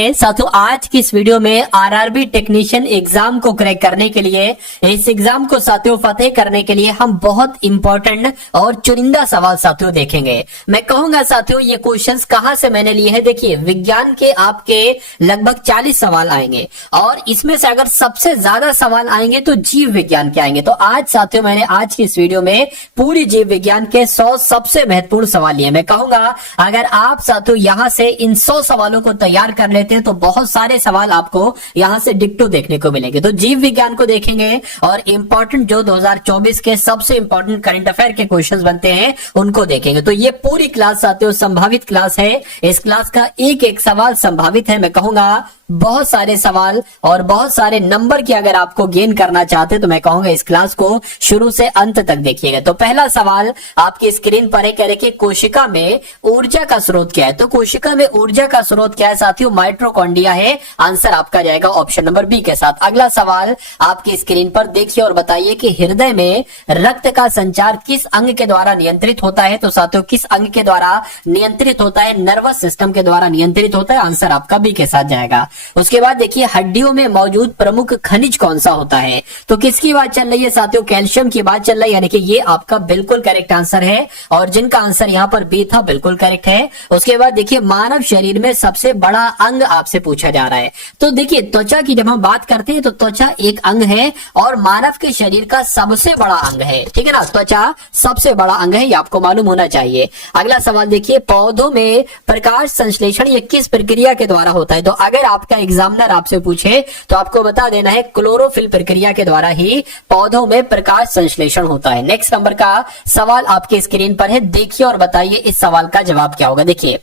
देखिए साथियों, आज की इस वीडियो में आरआरबी टेक्नीशियन एग्जाम को क्रैक करने के लिए, इस एग्जाम को साथियों फतेह करने के लिए हम बहुत इंपॉर्टेंट और चुनिंदा सवाल साथियों देखेंगे। मैं कहूंगा साथियों ये क्वेश्चंस कहां से मैंने लिए हैं। देखिए विज्ञान के आपके लगभग 40 सवाल आएंगे और इसमें से अगर सबसे ज्यादा सवाल आएंगे तो जीव विज्ञान के आएंगे। तो आज साथियों मैंने आज की इस वीडियो में पूरी जीव विज्ञान के 100 सबसे महत्वपूर्ण सवाल लिए। मैं कहूंगा अगर आप साथियों यहां से इन 100 सवालों को तैयार कर लेते हैं तो बहुत सारे सवाल आपको यहां से डिक्टो देखने को मिलेंगे। तो जीव विज्ञान को देखेंगे और इंपॉर्टेंट जो 2024 के सबसे इंपॉर्टेंट करंट अफेयर के क्वेश्चंस बनते हैं उनको देखेंगे। तो ये पूरी क्लास साथियों संभावित क्लास है। इस क्लास का एक एक सवाल संभावित है। मैं कहूंगा बहुत सारे सवाल और बहुत सारे नंबर की अगर आपको गेन करना चाहते हैं तो मैं कहूंगा इस क्लास को शुरू से अंत तक देखिएगा। तो पहला सवाल आपकी स्क्रीन पर है, कह रहे कि कोशिका में ऊर्जा का स्रोत क्या है। तो कोशिका में ऊर्जा का स्रोत क्या है साथियों, माइटोकॉन्ड्रिया है। आंसर आपका जाएगा ऑप्शन नंबर बी के साथ। अगला सवाल आपकी स्क्रीन पर देखिए और बताइए कि हृदय में रक्त का संचार किस अंग के द्वारा नियंत्रित होता है। तो साथियों किस अंग के द्वारा नियंत्रित होता है, नर्वस सिस्टम के द्वारा नियंत्रित होता है। आंसर आपका बी के साथ जाएगा। उसके बाद देखिए हड्डियों में मौजूद प्रमुख खनिज कौन सा होता है। तो किसकी बात चल रही है साथियों, कैल्शियम की बात चल रही है, यानी कि ये आपका बिल्कुल करेक्ट आंसर है और जिनका आंसर यहां पर बी था बिल्कुल करेक्ट है। उसके बाद देखिए मानव शरीर में सबसे बड़ा अंग आपसे पूछा जा रहा है। तो देखिए त्वचा की जब हम बात करते हैं तो त्वचा एक अंग है और मानव के शरीर का सबसे बड़ा अंग है, ठीक है ना। त्वचा सबसे बड़ा अंग है, ये आपको मालूम होना चाहिए। अगला सवाल देखिए पौधों में प्रकाश संश्लेषण ये किस प्रक्रिया के द्वारा होता है। तो अगर आपका एग्जामिनर आपसे पूछे तो आपको बता देना है क्लोरोफिल प्रक्रिया के द्वारा ही पौधों में प्रकाश संश्लेषण होता है। नेक्स्ट नंबर का सवाल आपके स्क्रीन पर है, देखिए और बताइए इस सवाल का जवाब क्या होगा। देखिए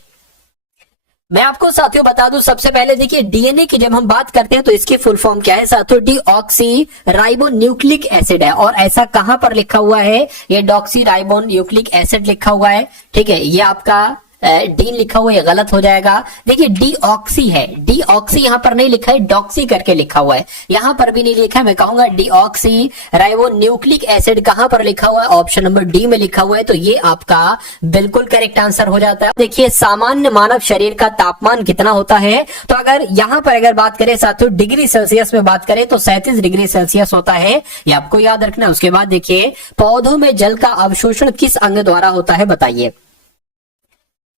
मैं आपको साथियों बता दूं, सबसे पहले देखिए डीएनए की जब हम बात करते हैं तो इसकी फुल फॉर्म क्या है साथियों, डीऑक्सी राइबो न्यूक्लिक एसिड है। और ऐसा कहां पर लिखा हुआ है, ये डॉक्सी राइबो न्यूक्लिक एसिड लिखा हुआ है, ठीक है। ये आपका डी लिखा हुआ है, गलत हो जाएगा। देखिए डीऑक्सी है, डीऑक्सी यहां पर नहीं लिखा है, डॉक्सी करके लिखा हुआ है, यहां पर भी नहीं लिखा है। मैं कहूंगा डीऑक्सी राइबो न्यूक्लिक एसिड कहां पर लिखा हुआ है, ऑप्शन नंबर डी में लिखा हुआ है। तो ये आपका बिल्कुल करेक्ट आंसर हो जाता है। देखिए सामान्य मानव शरीर का तापमान कितना होता है। तो अगर यहां पर अगर बात करें साथियों डिग्री सेल्सियस में बात करें तो 37 डिग्री सेल्सियस होता है, ये आपको याद रखना है। उसके बाद देखिए पौधों में जल का अवशोषण किस अंग द्वारा होता है, बताइए।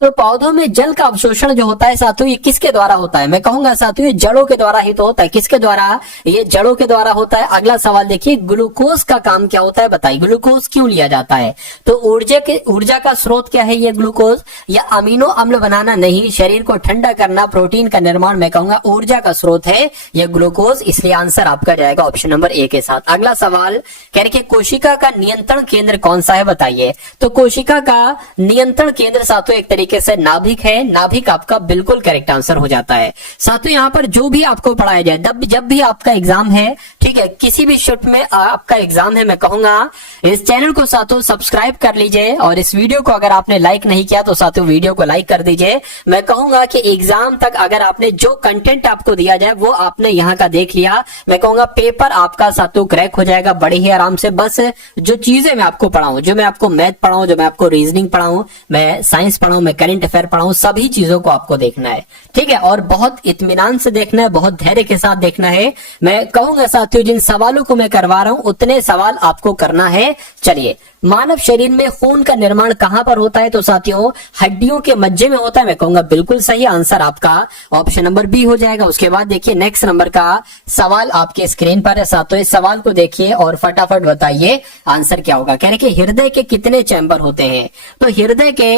तो पौधों में जल का अवशोषण जो होता है साथियों ये किसके द्वारा होता है। मैं कहूंगा साथियों ये जड़ों के द्वारा ही तो होता है। किसके द्वारा, ये जड़ों के द्वारा होता है। अगला सवाल देखिए ग्लूकोज का काम क्या होता है, बताइए। ग्लूकोज क्यों लिया जाता है। तो ऊर्जा का स्रोत क्या है, ये ग्लूकोज या अमीनो अम्ल बनाना नहीं, शरीर को ठंडा करना, प्रोटीन का निर्माण, मैं कहूंगा ऊर्जा का स्रोत है ये ग्लूकोज, इसलिए आंसर आपका जाएगा ऑप्शन नंबर ए के साथ। अगला सवाल कह रहे कोशिका का नियंत्रण केंद्र कौन सा है, बताइए। तो कोशिका का नियंत्रण केंद्र साथियों एक तरीके से नाभिक है, नाभिक आपका बिल्कुल करेक्ट आंसर हो जाता है। साथियों यहाँ पर जो भी आपको पढ़ाया जाए, जब भी आपका एग्जाम है, ठीक है, किसी भी शिफ्ट में आपका एग्जाम है, मैं कहूंगा इस चैनल को साथियों सब्सक्राइब कर लीजिए और इस वीडियो को अगर आपने लाइक नहीं किया तो साथियों वीडियो को लाइक कर दीजिए। मैं कहूंगा कि एग्जाम तक अगर आपने जो कंटेंट आपको दिया जाए वो आपने यहाँ का देख लिया, मैं कहूंगा पेपर आपका साथियों क्रैक हो जाएगा बड़े ही आराम से। बस जो चीजें मैं आपको पढ़ाऊं, जो मैं आपको मैथ पढ़ाऊं, जो मैं आपको रीजनिंग पढ़ाऊं, मैं साइंस पढ़ाऊं, मैं करंट अफेयर पढ़ाऊं, सभी चीजों को आपको देखना है, ठीक है। और बहुत इत्मीनान से देखना है, बहुत धैर्य के साथ देखना है। मैं कहूंगा साथियों जिन सवालों को मैं करवा रहा हूं उतने सवाल आपको करना है। चलिए मानव शरीर में खून का निर्माण कहां पर होता है। तो साथियों हड्डियों के मज्जे में होता है, मैं कहूंगा बिल्कुल सही। आंसर आपका ऑप्शन नंबर बी हो जाएगा। उसके बाद देखिए नेक्स्ट नंबर का सवाल आपके स्क्रीन पर है साथियों, इस सवाल को देखिए और फटाफट बताइए आंसर क्या होगा। कह रहे कि हृदय के कितने चैम्बर होते हैं। तो हृदय के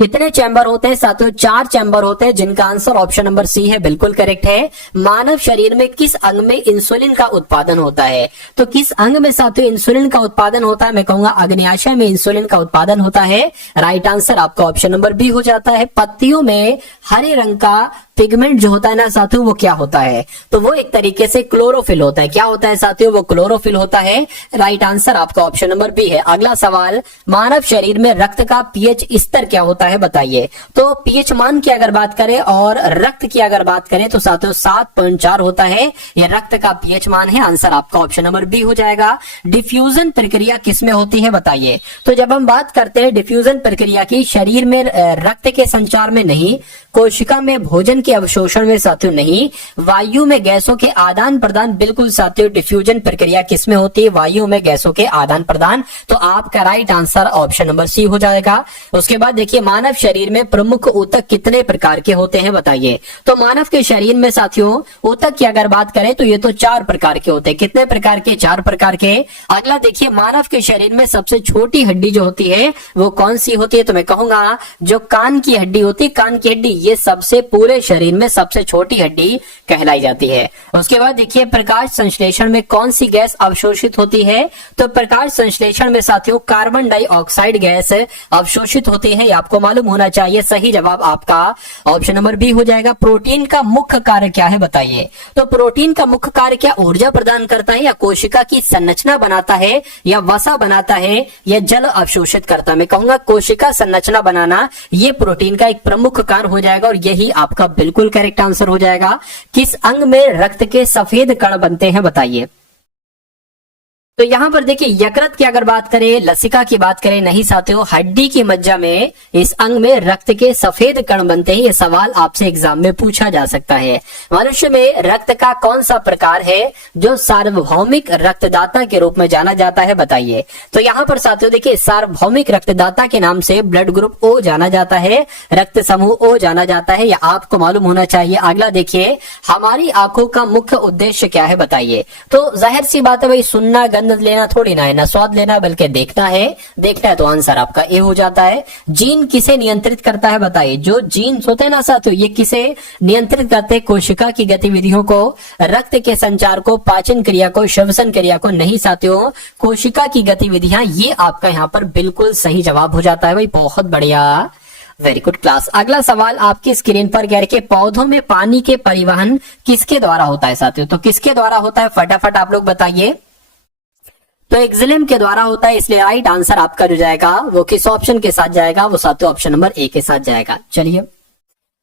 कितने चैम्बर होते हैं साथियों, 4 चैम्बर होते हैं, जिनका आंसर ऑप्शन नंबर सी है, बिल्कुल करेक्ट है। मानव शरीर में किस अंग में इंसुलिन का उत्पादन होता है। तो किस अंग में साथियों इंसुलिन का उत्पादन होता है, मैं कहूंगा अग्न्याशय में इंसुलिन का उत्पादन होता है। राइट आंसर आपका ऑप्शन नंबर बी हो जाता है। पत्तियों में हरे रंग का पिगमेंट जो होता है ना साथियों वो क्या होता है। तो वो एक तरीके से क्लोरोफिल होता है। क्या होता है साथियों, वो क्लोरोफिल होता है। राइट आंसर आपका ऑप्शन नंबर बी है। अगला सवाल मानव शरीर में रक्त का पीएच स्तर क्या होता है, बताइए। तो पीएच मान की अगर बात करें और रक्त की अगर बात करें तो साथियों 7.4 होता है, यह रक्त का पीएच मान है। आंसर आपका ऑप्शन नंबर बी हो जाएगा। डिफ्यूजन प्रक्रिया किसमें होती है, बताइए। तो जब हम बात करते हैं डिफ्यूजन प्रक्रिया की, शरीर में रक्त के संचार में नहीं, कोशिका में भोजन के के अवशोषण में साथियों नहीं, वायु में गैसों के आदान प्रदान, बिल्कुल साथियों डिफ्यूजन प्रक्रिया किसमें होती है, वायु में गैसों के आदान प्रदान। तो आपका right answer option number C हो जाएगा। उसके बाद देखिए मानव शरीर में प्रमुख ऊतक कितने प्रकार के होते हैं बताइए। तो मानव के शरीर में साथियों ऊतक की अगर बात करें तो ये तो 4 प्रकार के होते हैं। कितने प्रकार के, 4 प्रकार के। अगला देखिए मानव के शरीर में सबसे छोटी हड्डी जो होती है वो कौन सी होती है, तो मैं कहूंगा जो कान की हड्डी होती है, कान की हड्डी, ये सबसे पूरे शरीर में सबसे छोटी हड्डी कहलाई जाती है। उसके बाद देखिए प्रकाश संश्लेषण में कौन सी गैस अवशोषित होती है, तो प्रकाश संश्लेषण में साथियों कार्बन डाइऑक्साइड गैस अवशोषित होती है, ये आपको मालूम होना चाहिए। सही जवाब आपका ऑप्शन नंबर बी हो जाएगा। प्रोटीन का मुख्य कार्य क्या है बताइए। तो प्रोटीन का मुख्य कार्य क्या ऊर्जा प्रदान करता है, या कोशिका की संरचना बनाता है, या वसा बनाता है, या जल अवशोषित करता है। मैं कहूंगा कोशिका संरचना बनाना ये प्रोटीन का एक प्रमुख कार्य हो जाएगा, और यही आपका बिल्कुल करेक्ट आंसर हो जाएगा। किस अंग में रक्त के सफेद कण बनते हैं बताइए। तो यहां पर देखिए यकृत की अगर बात करें, लसिका की बात करें, नहीं साथियों हड्डी की मज्जा में इस अंग में रक्त के सफेद कण बनते हैं। ये सवाल आपसे एग्जाम में पूछा जा सकता है। मनुष्य में रक्त का कौन सा प्रकार है जो सार्वभौमिक रक्तदाता के रूप में जाना जाता है बताइए। तो यहाँ पर साथियों देखिए सार्वभौमिक रक्तदाता के नाम से ब्लड ग्रुप ओ जाना जाता है, रक्त समूह ओ जाना जाता है, या आपको मालूम होना चाहिए। अगला देखिए हमारी आंखों का मुख्य उद्देश्य क्या है बताइए। तो जाहिर सी बात है भाई, सुनना गंध लेना थोड़ी ना है, ना स्वाद लेना, बल्कि देखना है। देखना है तो आंसर आपका ए हो जाता है। जीन किसे नियंत्रित करता है बताइए। जो जीन्स होते हैं ना साथियों, ये किसे नियंत्रित करते हैं, कोशिका की गतिविधियों को, रक्त के संचार को, पाचन क्रिया को, श्वसन क्रिया को। नहीं साथियों कोशिका की गतिविधियां, ये आपका यहाँ पर बिल्कुल सही जवाब हो जाता है भाई। बहुत बढ़िया, वेरी गुड क्लास। अगला सवाल आपकी स्क्रीन पर कह रहे पौधों में पानी के परिवहन किसके द्वारा होता है साथियों। तो किसके द्वारा होता है फटाफट आप लोग बताइए। तो एक्सिलम के द्वारा होता है, इसलिए राइट आंसर आपका जो जाएगा वो किस ऑप्शन के साथ जाएगा, वो साथियों ऑप्शन नंबर ए के साथ जाएगा। चलिए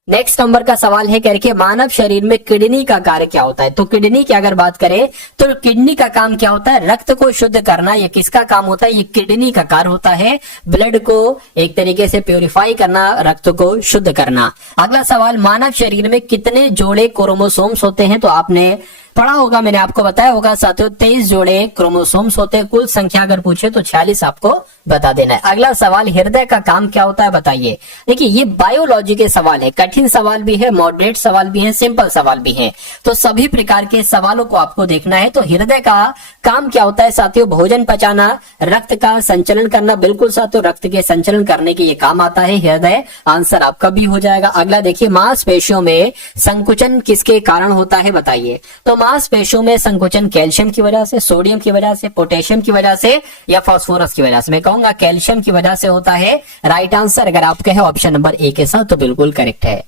नेक्स्ट नंबर का सवाल है कह रहे मानव शरीर में किडनी का कार्य क्या होता है। तो किडनी की अगर बात करें तो किडनी का काम क्या होता है, रक्त को शुद्ध करना। ये किसका काम होता है, ये किडनी का कार्य होता है। ब्लड को एक तरीके से प्यूरिफाई करना, रक्त को शुद्ध करना। अगला सवाल मानव शरीर में कितने जोड़े क्रोमोसोम्स होते हैं। तो आपने पढ़ा होगा, मैंने आपको बताया होगा साथियों 23 जोड़े क्रोमोसोम्स होते हैं। कुल संख्या अगर पूछे तो 46 आपको बता देना है। अगला सवाल हृदय का काम क्या होता है बताइए। देखिए ये बायोलॉजी के सवाल है, कठिन सवाल भी है, मॉडरेट सवाल भी है, सिंपल सवाल भी है। तो सभी प्रकार के सवालों को आपको देखना है। तो हृदय का काम क्या होता है साथियों, भोजन पचाना, रक्त का संचलन करना। बिल्कुल साथियों रक्त के संचलन करने के ये काम आता है हृदय, आंसर आपका भी हो जाएगा। अगला देखिए मांसपेशियों में संकुचन किसके कारण होता है बताइए। तो मांसपेशियों में संकुचन कैल्शियम की वजह से, सोडियम की वजह से, पोटेशियम की वजह से, या फास्फोरस की वजह से। मैं कहूंगा कैल्शियम की वजह से होता है। राइट आंसर अगर आप कहे ऑप्शन नंबर ए के साथ तो बिल्कुल करेक्ट है।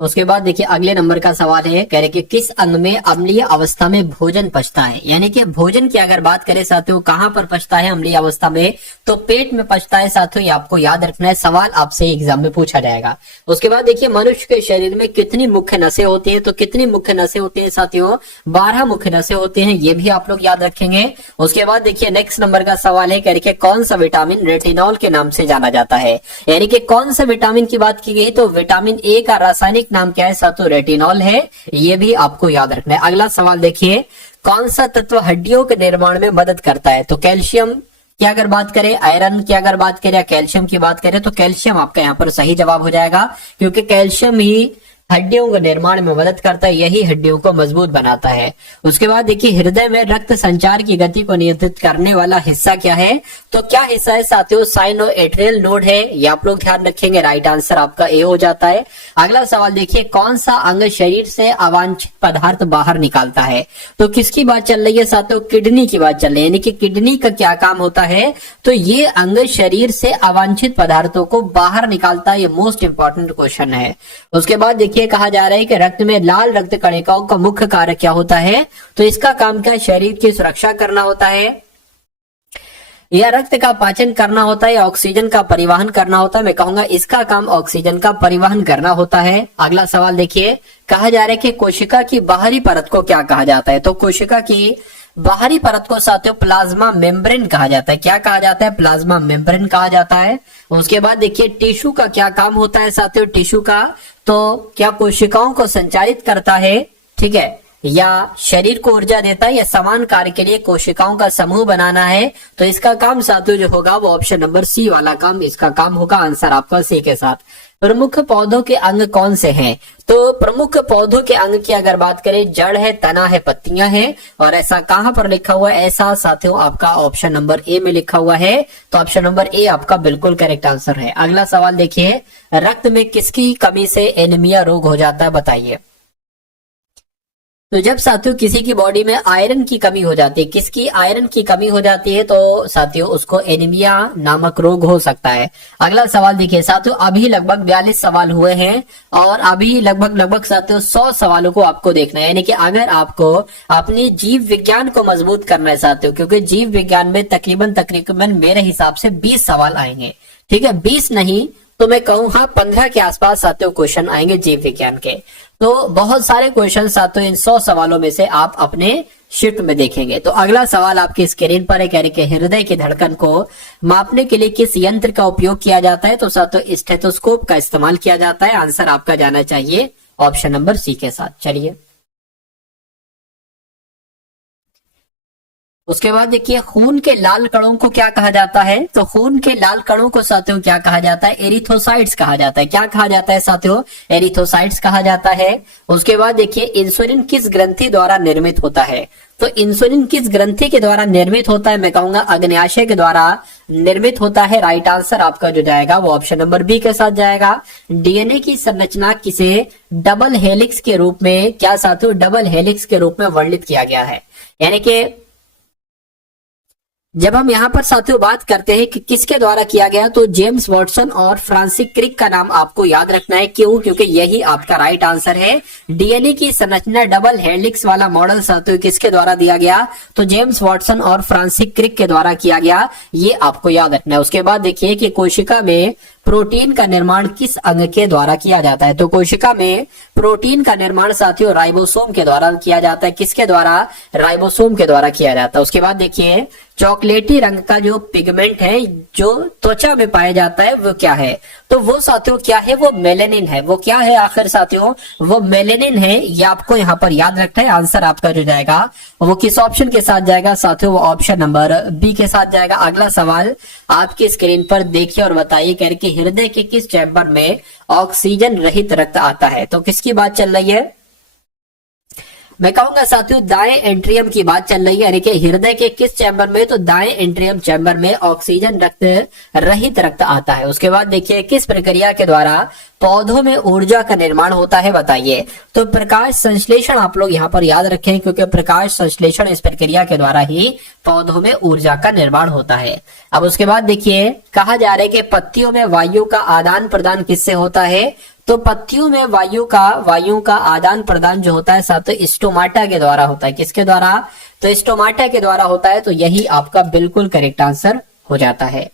उसके बाद देखिए अगले नंबर का सवाल है कह रहे कि किस अंग में अम्लीय अवस्था में भोजन पचता है। यानी कि भोजन की अगर बात करें साथियों कहां पर पचता है अम्लीय अवस्था में, तो पेट में पचता है साथियों। ये आपको याद रखना है, सवाल आपसे एग्जाम में पूछा जाएगा। उसके बाद देखिए मनुष्य के शरीर में कितनी मुख्य नसें होती है। तो कितनी मुख्य नसें होती है साथियों, 12 मुख्य नसें होती हैं, ये भी आप लोग याद रखेंगे। उसके बाद देखिए नेक्स्ट नंबर का सवाल है कह रहे कौन सा विटामिन रेटिनॉल के नाम से जाना जाता है। यानी कि कौन सा विटामिन की बात की गई, तो विटामिन ए का रासायनिक नाम क्या है साथियों, रेटिनॉल है। ये भी आपको याद रखना है। अगला सवाल देखिए कौन सा तत्व हड्डियों के निर्माण में मदद करता है। तो कैल्शियम की अगर बात करें, आयरन की अगर बात करें, कैल्शियम की बात करें, तो कैल्शियम आपका यहाँ पर सही जवाब हो जाएगा, क्योंकि कैल्शियम ही हड्डियों के निर्माण में मदद करता है, यही हड्डियों को मजबूत बनाता है। उसके बाद देखिए हृदय में रक्त संचार की गति को नियंत्रित करने वाला हिस्सा क्या है। तो क्या हिस्सा है साथियों, साइनोएट्रियल नोड है, ये आप लोग ध्यान रखेंगे। राइट आंसर आपका ए हो जाता है। अगला सवाल देखिए कौन सा अंग शरीर से अवांछित पदार्थ बाहर निकालता है। तो किसकी बात चल रही है साथियों, किडनी की बात चल रही है। यानी कि किडनी का क्या काम होता है, तो ये अंग शरीर से अवांछित पदार्थों को बाहर निकालता है। ये मोस्ट इंपॉर्टेंट क्वेश्चन है। उसके बाद देखिए कहा जा रहा है कि रक्त में लाल रक्त कणिकाओं का मुख्य कार्य क्या होता है। तो इसका काम क्या, शरीर की सुरक्षा करना होता है, या रक्त का पाचन करना होता है, या ऑक्सीजन का परिवहन करना होता है। मैं कहूंगा इसका काम ऑक्सीजन का परिवहन करना होता है। अगला सवाल देखिए कहा जा रहा है कि कोशिका की बाहरी परत को क्या कहा जाता है। तो कोशिका की बाहरी परत को साथियों प्लाज्मा मेम्ब्रेन कहा जाता है। क्या कहा जाता है? प्लाज्मा मेम्ब्रेन कहा जाता है। उसके बाद देखिए टिश्यू का क्या काम होता है साथियों? टिश्यू का तो क्या कोशिकाओं को संचालित करता है, ठीक है, या शरीर को ऊर्जा देता है, या समान कार्य के लिए कोशिकाओं का समूह बनाना है। तो इसका काम साथियों जो होगा वो ऑप्शन नंबर सी वाला काम इसका काम होगा। आंसर आपका सी के साथ। प्रमुख पौधों के अंग कौन से हैं? तो प्रमुख पौधों के अंग की अगर बात करें, जड़ है, तना है, पत्तियां हैं। और ऐसा कहां पर लिखा हुआ है? ऐसा साथियों आपका ऑप्शन नंबर ए में लिखा हुआ है। तो ऑप्शन नंबर ए आपका बिल्कुल करेक्ट आंसर है। अगला सवाल देखिए, रक्त में किसकी कमी से एनीमिया रोग हो जाता है, बताइए। तो जब साथियों किसी की बॉडी में आयरन की कमी हो जाती है, किसकी आयरन की कमी हो जाती है, तो साथियों उसको एनीमिया नामक रोग हो सकता है। अगला सवाल देखिए साथियों, अभी लगभग 42 सवाल हुए हैं और अभी लगभग साथियों 100 सवालों को आपको देखना है। यानी कि अगर आपको अपनी जीव विज्ञान को मजबूत करना है साथियों, क्योंकि जीव विज्ञान में तकरीबन मेरे हिसाब से 20 सवाल आएंगे, ठीक है, 20 नहीं तो मैं कहूँ हाँ 15 के आसपास साथियों क्वेश्चन आएंगे जीव विज्ञान के। तो बहुत सारे क्वेश्चन साथियों इन 100 सवालों में से आप अपने शिफ्ट में देखेंगे। तो अगला सवाल आपकी स्क्रीन पर है, कह रहे कि हृदय की धड़कन को मापने के लिए किस यंत्र का उपयोग किया जाता है? तो साथियों स्टेथोस्कोप का इस्तेमाल किया जाता है। आंसर आपका जाना चाहिए ऑप्शन नंबर सी के साथ। चलिए उसके बाद देखिए, खून के लाल कणों को क्या कहा जाता है? तो खून के लाल कणों को साथियों क्या कहा जाता है? एरिथोसाइट्स कहा जाता है। क्या कहा जाता है साथियों? एरिथोसाइट्स कहा जाता है। उसके बाद देखिए, इंसुलिन किस ग्रंथि द्वारा निर्मित होता है? तो इंसुलिन किस ग्रंथि के द्वारा निर्मित होता है? मैं कहूंगा अग्न्याशय के द्वारा निर्मित होता है। राइट आंसर आपका जो जाएगा वो ऑप्शन नंबर बी के साथ जाएगा। डीएनए की संरचना किसे डबल हेलिक्स के रूप में, क्या साथियों डबल हेलिक्स के रूप में वर्णित किया गया है? यानी कि जब हम यहाँ पर साथियों बात करते हैं कि किसके द्वारा किया गया, तो जेम्स वाटसन और फ्रांसिस क्रिक का नाम आपको याद रखना है। क्यों? क्योंकि यही आपका राइट आंसर है। डीएनए की संरचना डबल हेलिक्स वाला मॉडल साथियों किसके द्वारा दिया गया? तो जेम्स वाटसन और फ्रांसिस क्रिक के द्वारा किया गया, ये आपको याद रखना है। उसके बाद देखिए कि कोशिका में प्रोटीन का निर्माण किस अंग के द्वारा किया जाता है? तो कोशिका में प्रोटीन का निर्माण साथियों राइबोसोम के द्वारा किया जाता है। किसके द्वारा? राइबोसोम के द्वारा किया जाता है। उसके बाद देखिए, चॉकलेटी रंग का जो पिगमेंट है जो त्वचा में पाया जाता है वो क्या है? तो वो साथियों क्या है? वो मेलेनिन है। वो क्या है आखिर साथियों? वो मेलेनिन है। ये आपको यहाँ पर याद रखना है। आंसर आपका जो जाएगा वो किस ऑप्शन के साथ जाएगा साथियों? वो ऑप्शन नंबर बी के साथ जाएगा। अगला सवाल आपकी स्क्रीन पर देखिए और बताइए, कह रहे कि हृदय के किस चैम्बर में ऑक्सीजन रहित रक्त आता है? तो किसकी बात चल रही है? मैं कहूंगा साथियों दाएं एंट्रियम की बात चल रही है। यानी कि हृदय के किस चैम्बर में? तो दाएं एंट्रियम चैम्बर में ऑक्सीजन रहित रक्त आता है। उसके बाद देखिए, किस प्रक्रिया के द्वारा पौधों में ऊर्जा का निर्माण होता है, बताइए। तो प्रकाश संश्लेषण आप लोग यहाँ पर याद रखें, क्योंकि प्रकाश संश्लेषण इस प्रक्रिया के द्वारा ही पौधों में ऊर्जा का निर्माण होता है। अब उसके बाद देखिए, कहा जा रहा है कि पत्तियों में वायु का आदान प्रदान किससे होता है? तो पत्तियों में वायु का आदान प्रदान जो होता है साथियों स्टोमाटा के द्वारा होता है। किसके द्वारा? तो स्टोमाटा के द्वारा होता है। तो यही आपका बिल्कुल करेक्ट आंसर हो जाता है।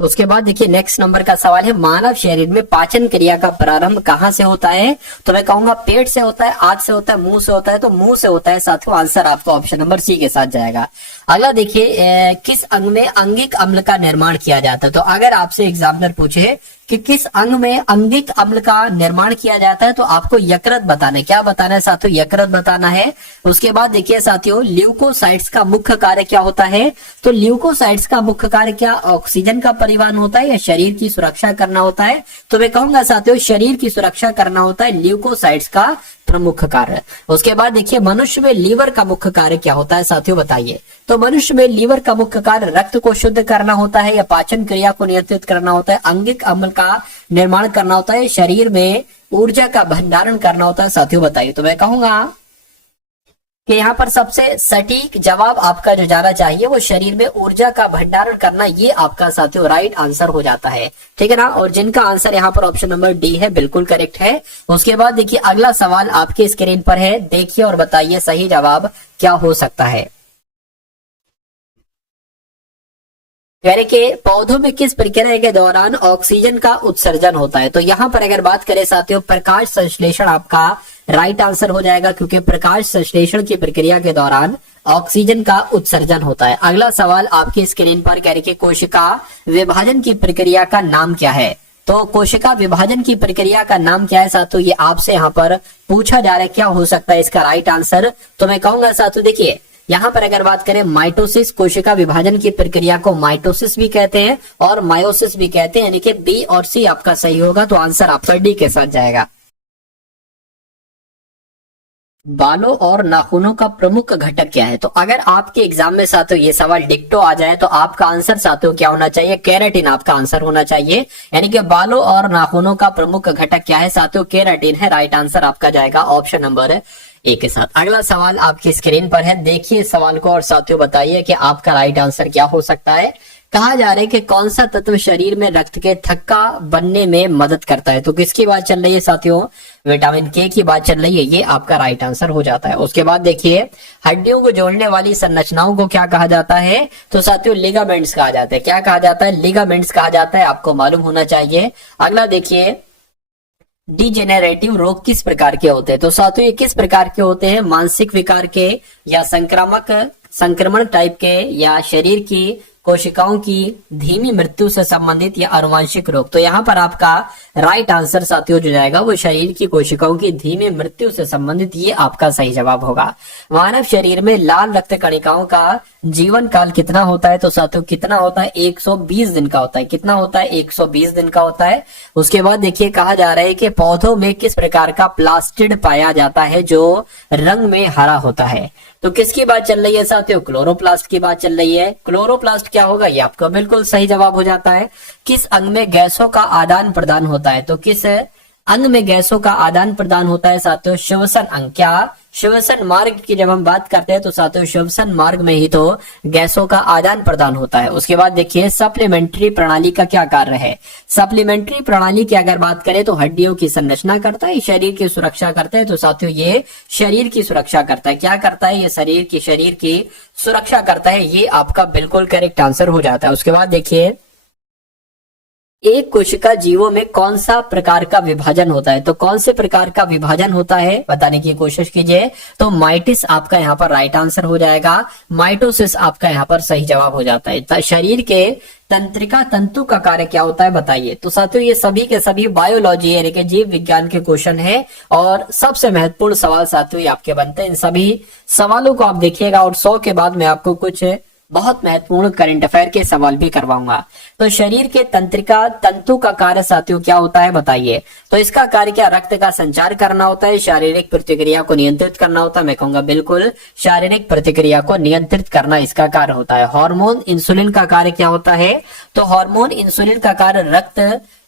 उसके बाद देखिए नेक्स्ट नंबर का सवाल है, मानव शरीर में पाचन क्रिया का प्रारंभ कहां से होता है? तो मैं कहूंगा पेट से होता है, आंत से होता है, मुंह से होता है। तो मुंह से होता है साथियों। आंसर आपका ऑप्शन नंबर सी के साथ जाएगा। अगला देखिए, किस अंग में अंगिक अम्ल का निर्माण किया जाता है? तो अगर आपसे एग्जामिनर पूछे कि किस अंग में अंगिक अम्ल का निर्माण किया जाता है, तो आपको यकृत बताना है। क्या बताना है साथियों? यकृत बताना है। उसके बाद देखिए साथियों, ल्यूकोसाइट्स का मुख्य कार्य क्या होता है? तो ल्यूकोसाइट्स का मुख्य कार्य क्या ऑक्सीजन का परिवहन होता है या शरीर की सुरक्षा करना होता है? तो मैं कहूंगा साथियों शरीर की सुरक्षा करना होता है ल्यूकोसाइट्स का प्रमुख कार्य। उसके बाद देखिए, मनुष्य में लीवर का मुख्य कार्य क्या होता है साथियों, बताइए। तो मनुष्य में लीवर का मुख्य कार्य रक्त को शुद्ध करना होता है या पाचन क्रिया को नियंत्रित करना होता है, अंगिक अम्ल का निर्माण करना होता है, शरीर में ऊर्जा का भंडारण करना होता है साथियों, बताइए। तो मैं कहूंगा कि यहाँ पर सबसे सटीक जवाब आपका जो जाना चाहिए वो शरीर में ऊर्जा का भंडारण करना, ये आपका साथियों राइट आंसर हो जाता है। ठीक है ना। और जिनका आंसर यहाँ पर ऑप्शन नंबर डी है बिल्कुल करेक्ट है। उसके बाद देखिए अगला सवाल आपके स्क्रीन पर है, देखिए और बताइए सही जवाब क्या हो सकता है। यानी कि पौधों में किस प्रक्रिया के दौरान ऑक्सीजन का उत्सर्जन होता है? तो यहाँ पर अगर बात करें साथियों, प्रकाश संश्लेषण आपका राइट आंसर हो जाएगा, क्योंकि प्रकाश संश्लेषण की प्रक्रिया के दौरान ऑक्सीजन का उत्सर्जन होता है। अगला सवाल आपकी स्क्रीन पर कह रही है कोशिका विभाजन की प्रक्रिया का नाम क्या है। तो कोशिका विभाजन की प्रक्रिया का नाम क्या है साथियों, ये आपसे यहाँ पर पूछा जा रहा है, क्या हो सकता है इसका राइट आंसर। तो मैं कहूंगा साथियों देखिए यहाँ पर अगर बात करें माइटोसिस, कोशिका विभाजन की प्रक्रिया को माइटोसिस भी कहते हैं और मायोसिस भी कहते हैं, यानी कि बी और सी आपका सही होगा। तो आंसर आपका डी के साथ जाएगा। बालों और नाखूनों का प्रमुख घटक क्या है। तो अगर आपके एग्जाम में साथियों ये सवाल डिक्टो आ जाए तो आपका आंसर साथियों क्या होना चाहिए, केराटिन आपका आंसर होना चाहिए। यानी कि बालों और नाखूनों का प्रमुख घटक क्या है साथियों, केराटिन है। राइट आंसर आपका जाएगा ऑप्शन नंबर ए के साथ। अगला सवाल आपकी स्क्रीन पर है, देखिए सवाल को और साथियों बताइए कि आपका राइट आंसर क्या हो सकता है। कहा जा रहा है कि कौन सा तत्व शरीर में रक्त के थक्का बनने में मदद करता है। तो किसकी बात चल रही है साथियों, विटामिन के की बात चल रही है, ये आपका राइट आंसर हो जाता है। उसके बाद देखिए हड्डियों को जोड़ने वाली संरचनाओं को क्या कहा जाता है। तो साथियों लिगामेंट्स कहा जाता है। क्या कहा जाता है, लिगामेंट्स कहा जाता है, आपको मालूम होना चाहिए। अगला देखिए डिजेनेरेटिव रोग किस प्रकार के होते हैं। तो साथियों ये किस प्रकार के होते हैं, मानसिक विकार के या संक्रमण टाइप के या शरीर की कोशिकाओं की धीमी मृत्यु से संबंधित या आनुवंशिक रोग। तो यहाँ पर आपका राइट आंसर साथियों जो जाएगा वो शरीर की कोशिकाओं की धीमी मृत्यु से संबंधित, ये आपका सही जवाब होगा। मानव शरीर में लाल रक्त कणिकाओं का जीवन काल कितना होता है। तो साथियों कितना होता है, 120 दिन का होता है। कितना होता है, 120 दिन का होता है। उसके बाद देखिए कहा जा रहा है कि पौधों में किस प्रकार का प्लास्टिड पाया जाता है जो रंग में हरा होता है। तो किसकी बात चल रही है साथियों, क्लोरोप्लास्ट की बात चल रही है। क्लोरोप्लास्ट क्या होगा, ये आपका बिल्कुल सही जवाब हो जाता है। किस अंग में गैसों का आदान प्रदान होता है। तो किस अंग में गैसों का आदान प्रदान होता है साथियों, श्वसन अंग। क्या श्वसन मार्ग की जब हम बात करते हैं तो साथियों श्वसन मार्ग में ही तो गैसों का आदान प्रदान होता है। उसके बाद देखिए सप्लीमेंट्री प्रणाली का क्या कार्य है। सप्लीमेंट्री प्रणाली की अगर बात करें तो हड्डियों की संरचना करता है, शरीर की सुरक्षा करता है। तो साथियों ये शरीर की सुरक्षा करता है। क्या करता है, ये शरीर की सुरक्षा करता है। ये आपका बिल्कुल करेक्ट आंसर हो जाता है। उसके बाद देखिए एक कोशिका जीवों में कौन सा प्रकार का विभाजन होता है। तो कौन से प्रकार का विभाजन होता है बताने की कोशिश कीजिए। तो माइटिस आपका यहाँ पर राइट आंसर हो जाएगा। माइटोसिस आपका यहाँ पर सही जवाब हो जाता है। शरीर के तंत्रिका तंतु का कार्य क्या होता है बताइए। तो साथियों ये सभी के सभी बायोलॉजी यानी कि जीव विज्ञान के क्वेश्चन है और सबसे महत्वपूर्ण सवाल साथियों आपके बनते हैं। इन सभी सवालों को आप देखिएगा और 100 के बाद मैं आपको कुछ बहुत महत्वपूर्ण करंट अफेयर के सवाल भी करवाऊंगा। तो शरीर के तंत्रिका तंतु का कार्य साथियों क्या होता है बताइए। तो इसका कार्य क्या, रक्त का संचार करना होता है, शारीरिक प्रतिक्रिया को नियंत्रित करना होता है। मैं कहूंगा बिल्कुल शारीरिक प्रतिक्रिया को नियंत्रित करना इसका कार्य होता है। हार्मोन इंसुलिन का कार्य क्या होता है। तो हार्मोन इंसुलिन का कार्य रक्त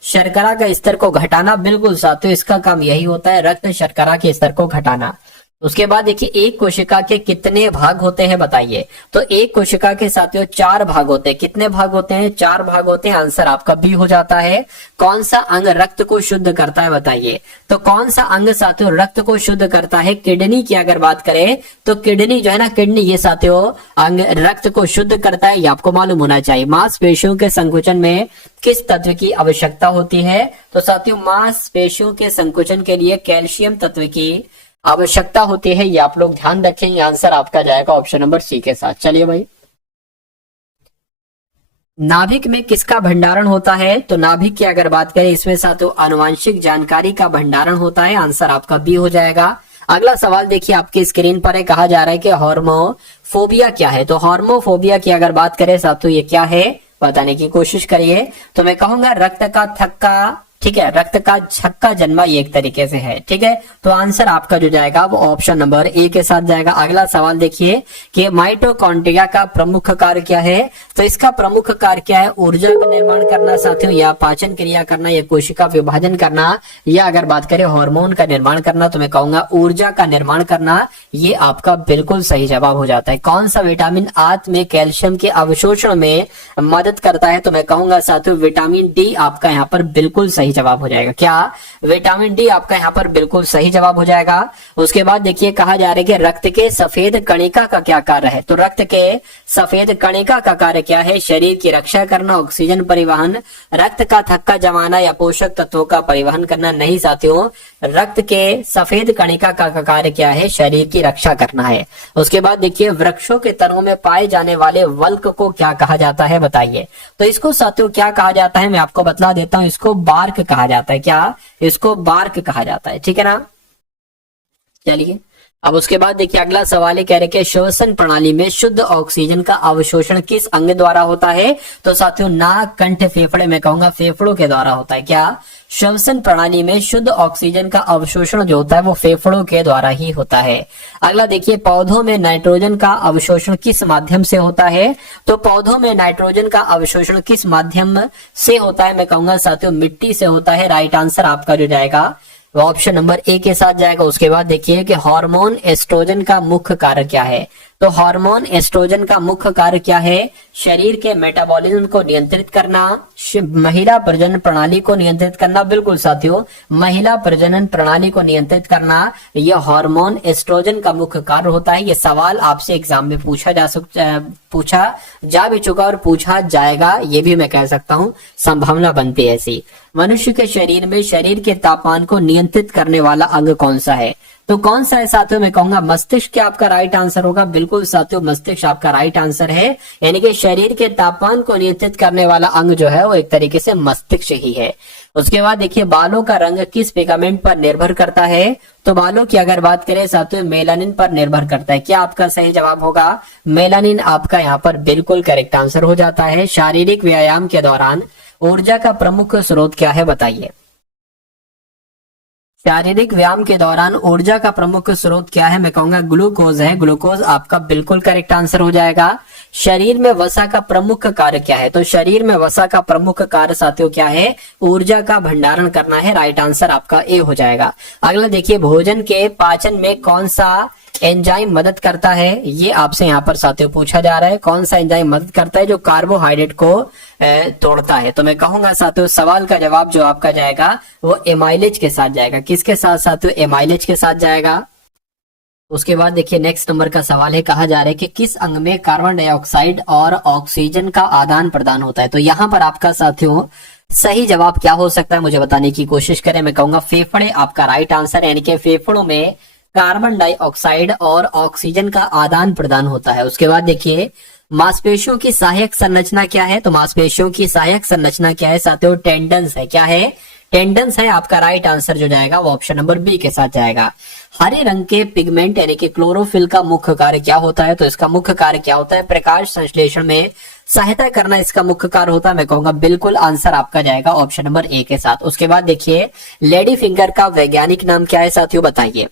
शर्करा के स्तर को घटाना। बिल्कुल साथियों इसका काम यही होता है, रक्त शर्करा के स्तर को घटाना। उसके बाद देखिए एक कोशिका के कितने भाग होते हैं बताइए। तो एक कोशिका के साथियों 4 भाग होते हैं। कितने भाग होते हैं, 4 भाग होते हैं। आंसर आपका बी हो जाता है। कौन सा अंग रक्त को शुद्ध करता है बताइए। तो कौन सा अंग साथियों रक्त को शुद्ध करता है। किडनी की अगर बात करें तो किडनी जो है ना, किडनी ये साथियों अंग रक्त को शुद्ध करता है, ये आपको मालूम होना चाहिए। मांसपेशियों के संकुचन में किस तत्व की आवश्यकता होती है। तो साथियों मांसपेशियों के संकुचन के लिए कैल्शियम तत्व की आवश्यकता होती है, ये आप लोग ध्यान रखेंगे। आंसर आपका जाएगा ऑप्शन नंबर सी के साथ। चलिए भाई नाभिक में किसका भंडारण होता है। तो नाभिक की अगर बात करें इसमें साथियों आनुवांशिक जानकारी का भंडारण होता है। आंसर आपका बी हो जाएगा। अगला सवाल देखिए आपकी स्क्रीन पर है, कहा जा रहा है कि हार्मोफोबिया क्या है। तो हार्मोफोबिया की अगर बात करें साथियों ये क्या है बताने की कोशिश करिए। तो मैं कहूंगा रक्त का थक्का, ठीक है, रक्त का छक्का जन्मा, ये एक तरीके से है। ठीक है, तो आंसर आपका जो जाएगा वो ऑप्शन नंबर ए के साथ जाएगा। अगला सवाल देखिए कि माइटोकॉन्ड्रिया का प्रमुख कार्य क्या है। तो इसका प्रमुख कार्य क्या है, ऊर्जा का निर्माण करना साथियों, या पाचन क्रिया करना, या कोशिका विभाजन करना, या अगर बात करें हार्मोन का निर्माण करना। तो मैं कहूंगा ऊर्जा का निर्माण करना, ये आपका बिल्कुल सही जवाब हो जाता है। कौन सा विटामिन आंत में कैल्शियम के अवशोषण में मदद करता है। तो मैं कहूंगा साथियों विटामिन डी आपका यहाँ पर बिल्कुल सही जवाब हो जाएगा। क्या? विटामिन डी आपका यहाँ पर बिल्कुल सही जवाब हो जाएगा। उसके बाद देखिए कहा जा रहा है कि रक्त के सफेद कणिका का क्या कार्य है, तो रक्त के सफेद कणिका का कार्य क्या है? शरीर की रक्षा करना, ऑक्सीजन परिवहन, रक्त का थक्का जमाना या पोषक तत्वों का परिवहन करना। नहीं साथियों, रक्त के सफेद कणिका का कार्य क्या है? शरीर की रक्षा करना है। उसके बाद देखिए वृक्षों के तनों में पाए जाने वाले वल्क को क्या कहा जाता है, बताइए। तो इसको साथियों क्या कहा जाता है, मैं आपको बतला देता हूं। इसको बार्क कहा जाता है। क्या? इसको बार्क कहा जाता है, ठीक है ना। चलिए अब उसके बाद देखिए अगला सवाल है, कह रहे कि श्वसन प्रणाली में शुद्ध ऑक्सीजन का अवशोषण किस अंग द्वारा होता है? तो साथियों नाक, कंठ, फेफड़े, मैं कहूंगा फेफड़ों के द्वारा होता है। क्या? श्वसन प्रणाली में शुद्ध ऑक्सीजन का अवशोषण जो होता है वो फेफड़ों के द्वारा ही होता है। अगला देखिए पौधों में नाइट्रोजन का अवशोषण किस माध्यम से होता है? तो पौधों में नाइट्रोजन का अवशोषण किस माध्यम से होता है? मैं कहूंगा साथियों मिट्टी से होता है। राइट आंसर आपका जो जाएगा वो ऑप्शन नंबर ए के साथ जाएगा। उसके बाद देखिए कि हार्मोन एस्ट्रोजन का मुख्य कार्य क्या है? तो हार्मोन एस्ट्रोजन का मुख्य कार्य क्या है? शरीर के मेटाबॉलिज्म को नियंत्रित करना, महिला प्रजनन प्रणाली को नियंत्रित करना। बिल्कुल साथियों, महिला प्रजनन प्रणाली को नियंत्रित करना यह हार्मोन एस्ट्रोजन का मुख्य कार्य होता है। यह सवाल आपसे एग्जाम में पूछा जा भी चुका और पूछा जाएगा, ये भी मैं कह सकता हूं, संभावना बनती है ऐसी। मनुष्य के शरीर में शरीर के तापमान को नियंत्रित करने वाला अंग कौन सा है? तो कौन सा है साथियों? मैं कहूंगा मस्तिष्क क्या आपका राइट आंसर होगा। बिल्कुल साथियों, मस्तिष्क आपका राइट आंसर है। यानी कि शरीर के तापमान को नियंत्रित करने वाला अंग जो है वो एक तरीके से मस्तिष्क ही है। उसके बाद देखिए बालों का रंग किस पिगमेंट पर निर्भर करता है? तो बालों की अगर बात करें साथियों मेलानिन पर निर्भर करता है। क्या आपका सही जवाब होगा? मेलानिन आपका यहाँ पर बिल्कुल करेक्ट आंसर हो जाता है। शारीरिक व्यायाम के दौरान ऊर्जा का प्रमुख स्रोत क्या है, बताइए। शारीरिक व्यायाम के दौरान ऊर्जा का प्रमुख स्रोत क्या है? मैं कहूंगा ग्लूकोज है। ग्लूकोज आपका बिल्कुल करेक्ट आंसर हो जाएगा। शरीर में वसा का प्रमुख कार्य क्या है? तो शरीर में वसा का प्रमुख कार्य साथियों क्या है? ऊर्जा का भंडारण करना है। राइट आंसर आपका ए हो जाएगा। अगला देखिए भोजन के पाचन में कौन सा एंजाइम मदद करता है? ये आपसे यहाँ पर साथियों पूछा जा रहा है। कौन सा एंजाइम मदद करता है जो कार्बोहाइड्रेट को तोड़ता है? तो मैं कहूंगा साथियों सवाल का जवाब जो आपका जाएगा वो एमाइलेज के साथ जाएगा। किसके साथ साथियों? एमाइलेज के साथ जाएगा। उसके बाद देखिए नेक्स्ट नंबर का सवाल है, कहा जा रहा है कि किस अंग में कार्बन डाइऑक्साइड और ऑक्सीजन का आदान प्रदान होता है? तो यहाँ पर आपका साथियों सही जवाब क्या हो सकता है मुझे बताने की कोशिश करें। मैं कहूंगा फेफड़े आपका राइट आंसर है। यानी कि फेफड़ों में कार्बन डाइऑक्साइड और ऑक्सीजन का आदान प्रदान होता है। उसके बाद देखिए मांसपेशियों की सहायक संरचना क्या है? तो मांसपेशियों की सहायक संरचना क्या है साथियों? टेंडन्स है। क्या है? टेंडन्स है। आपका राइट आंसर जो जाएगा वो ऑप्शन नंबर बी के साथ जाएगा। हरे रंग के पिगमेंट यानी कि क्लोरोफिल का मुख्य कार्य क्या होता है? तो इसका मुख्य कार्य क्या होता है? प्रकाश संश्लेषण में सहायता करना इसका मुख्य कार्य होता है। मैं कहूंगा बिल्कुल आंसर आपका जाएगा ऑप्शन नंबर ए के साथ। उसके बाद देखिए लेडी फिंगर का वैज्ञानिक नाम क्या है साथियों, बताइए।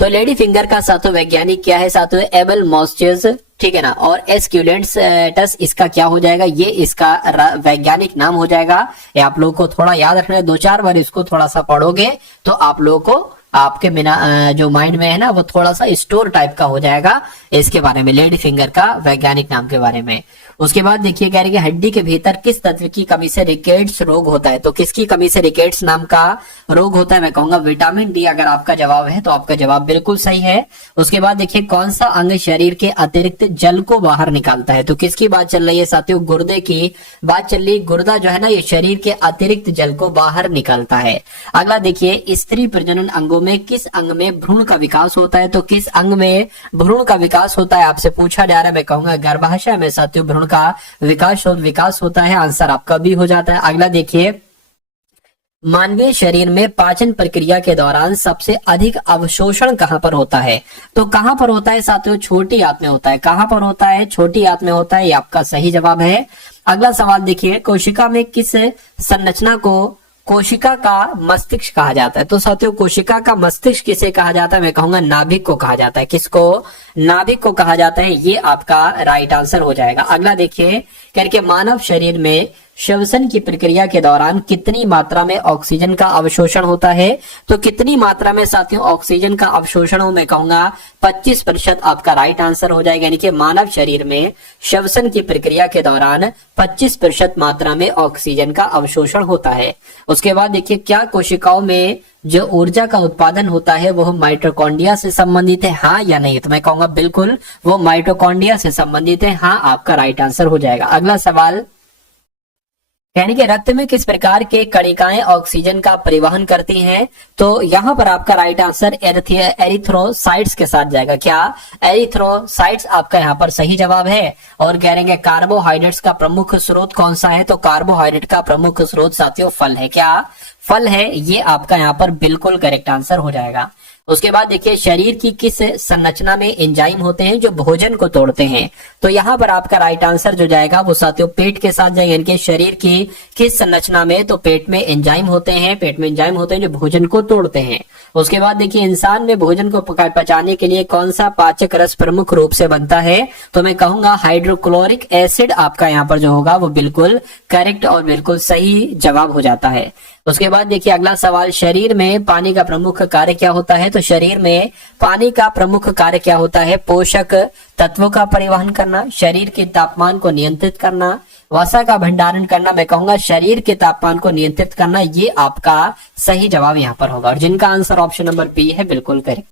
तो लेडी फिंगर का साथियों वैज्ञानिक क्या है साथियों? एबल मॉस्चेस, ठीक है ना। और एस्क्यूलेंटस इसका क्या हो जाएगा? ये इसका वैज्ञानिक नाम हो जाएगा। ये आप लोगों को थोड़ा याद रखना है। 2-4 बार इसको थोड़ा सा पढ़ोगे तो आप लोगों को आपके जो माइंड में है ना वो थोड़ा सा स्टोर टाइप का हो जाएगा इसके बारे में, लेडी फिंगर का वैज्ञानिक नाम के बारे में। उसके बाद देखिए कह रहे कि हड्डी के भीतर किस तत्व की कमी से रिकेट्स रोग होता है? तो किसकी कमी से रिकेट्स नाम का रोग होता है? मैं कहूंगा विटामिन डी। अगर आपका जवाब है तो आपका जवाब बिल्कुल सही है। उसके बाद देखिए कौन सा अंग शरीर के अतिरिक्त जल को बाहर निकालता है? तो किसकी बात चल रही है साथियों? गुर्दे की बात चल रही है। गुर्दा जो है ना ये शरीर के अतिरिक्त जल को बाहर निकालता है। अगला देखिए स्त्री प्रजनन अंगों में किस अंग में भ्रूण का विकास होता है? तो किस अंग में भ्रूण का विकास होता है आपसे पूछा जा रहा है। मैं कहूंगा गर्भाशय में साथियों भ्रूण का विकास होता है। आंसर आपका भी हो जाता है। अगला देखिए मानवीय शरीर में पाचन प्रक्रिया के दौरान सबसे अधिक अवशोषण कहां पर होता है? तो कहां पर होता है साथियों? छोटी आंत में होता है। कहां पर होता है? छोटी आंत में होता है। ये आपका सही जवाब है। अगला सवाल देखिए कोशिका में किस संरचना को कोशिका का मस्तिष्क कहा जाता है? तो साथियों कोशिका का मस्तिष्क किसे कहा जाता है? मैं कहूंगा नाभिक को कहा जाता है। किसको? नाभिक को कहा जाता है। ये आपका राइट आंसर हो जाएगा। अगला देखिए करके मानव शरीर में श्वसन की प्रक्रिया के दौरान कितनी मात्रा में ऑक्सीजन का अवशोषण होता है? तो कितनी मात्रा में साथियों ऑक्सीजन का अवशोषण हो, मैं कहूंगा 25% आपका राइट आंसर हो जाएगा। यानी कि मानव शरीर में श्वसन की प्रक्रिया के दौरान 25% मात्रा में ऑक्सीजन का अवशोषण होता है। उसके बाद देखिए, क्या कोशिकाओं में जो ऊर्जा का उत्पादन होता है वह माइटोकॉन्ड्रिया से संबंधित है, हाँ या नहीं? तो मैं कहूंगा बिल्कुल वो माइटोकॉन्ड्रिया से संबंधित है, हाँ आपका राइट आंसर हो जाएगा। अगला सवाल, यानी कि रक्त में किस प्रकार के कणिकाएं ऑक्सीजन का परिवहन करती हैं? तो यहाँ पर आपका राइट आंसर एरिथ्रोसाइट्स के साथ जाएगा। क्या एरिथ्रोसाइट्स आपका यहाँ पर सही जवाब है? और कह रहे हैं कार्बोहाइड्रेट्स का प्रमुख स्रोत कौन सा है? तो कार्बोहाइड्रेट का प्रमुख स्रोत साथियों फल है। क्या फल है? ये आपका यहाँ पर बिल्कुल करेक्ट आंसर हो जाएगा। उसके बाद देखिए, शरीर की किस संरचना में एंजाइम होते हैं जो भोजन को तोड़ते हैं? तो यहाँ पर आपका राइट आंसर जो जाएगा वो साथियों पेट के साथ जाएगा। यानी कि शरीर की किस संरचना में? तो पेट में एंजाइम होते हैं, पेट में एंजाइम होते हैं जो भोजन को तोड़ते हैं। उसके बाद देखिए, इंसान में भोजन को पचाने के लिए कौन सा पाचक रस प्रमुख रूप से बनता है? तो मैं कहूंगा हाइड्रोक्लोरिक एसिड आपका यहाँ पर जो होगा वो बिल्कुल करेक्ट और बिल्कुल सही जवाब हो जाता है। उसके बाद देखिए, अगला सवाल, शरीर में पानी का प्रमुख कार्य क्या होता है? तो शरीर में पानी का प्रमुख कार्य क्या होता है? पोषक तत्वों का परिवहन करना, शरीर के तापमान को नियंत्रित करना, वसा का भंडारण करना। मैं कहूंगा शरीर के तापमान को नियंत्रित करना, ये आपका सही जवाब यहाँ पर होगा। और जिनका आंसर ऑप्शन नंबर बी है बिल्कुल करेक्ट।